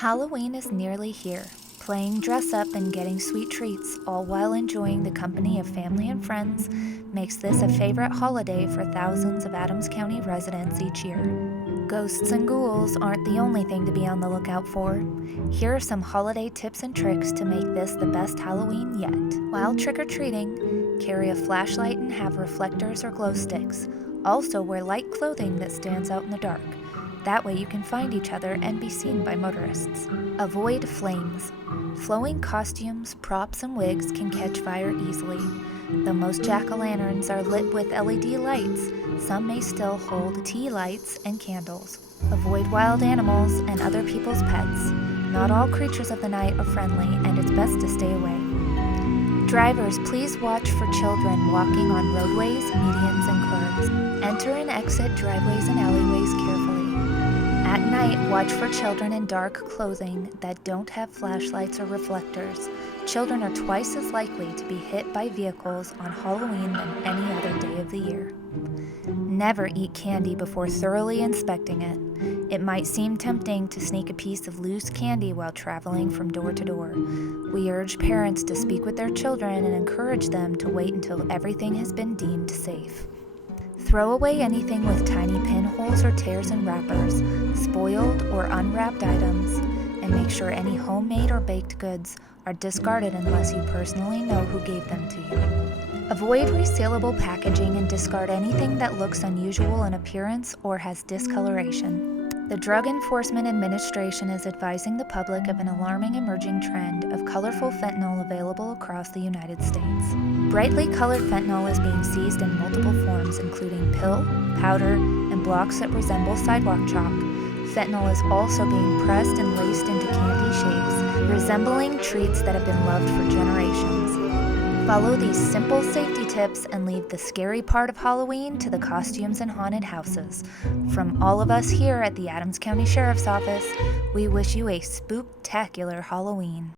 Halloween is nearly here. Playing dress up and getting sweet treats, all while enjoying the company of family and friends, makes this a favorite holiday for thousands of Adams County residents each year. Ghosts and ghouls aren't the only thing to be on the lookout for. Here are some holiday tips and tricks to make this the best Halloween yet. While trick-or-treating, carry a flashlight and have reflectors or glow sticks. Also wear light clothing that stands out in the dark. That way you can find each other and be seen by motorists. Avoid flames. Flowing costumes, props, and wigs can catch fire easily. Though most jack-o'-lanterns are lit with LED lights, some may still hold tea lights and candles. Avoid wild animals and other people's pets. Not all creatures of the night are friendly, and it's best to stay away. Drivers, please watch for children walking on roadways, medians, and curbs. Enter and exit driveways and alleyways carefully. At night, watch for children in dark clothing that don't have flashlights or reflectors. Children are twice as likely to be hit by vehicles on Halloween than any other day of the year. Never eat candy before thoroughly inspecting it. It might seem tempting to sneak a piece of loose candy while traveling from door to door. We urge parents to speak with their children and encourage them to wait until everything has been deemed safe. Throw away anything with tiny pinholes or tears in wrappers, spoiled or unwrapped items, and make sure any homemade or baked goods are discarded unless you personally know who gave them to you. Avoid resealable packaging and discard anything that looks unusual in appearance or has discoloration. The Drug Enforcement Administration is advising the public of an alarming emerging trend of colorful fentanyl available across the United States. Brightly colored fentanyl is being seized in multiple forms, including pill, powder, and blocks that resemble sidewalk chalk. Fentanyl is also being pressed and laced into candy shapes, resembling treats that have been loved for generations. Follow these simple safety tips and leave the scary part of Halloween to the costumes and haunted houses. From all of us here at the Adams County Sheriff's Office, we wish you a spooktacular Halloween.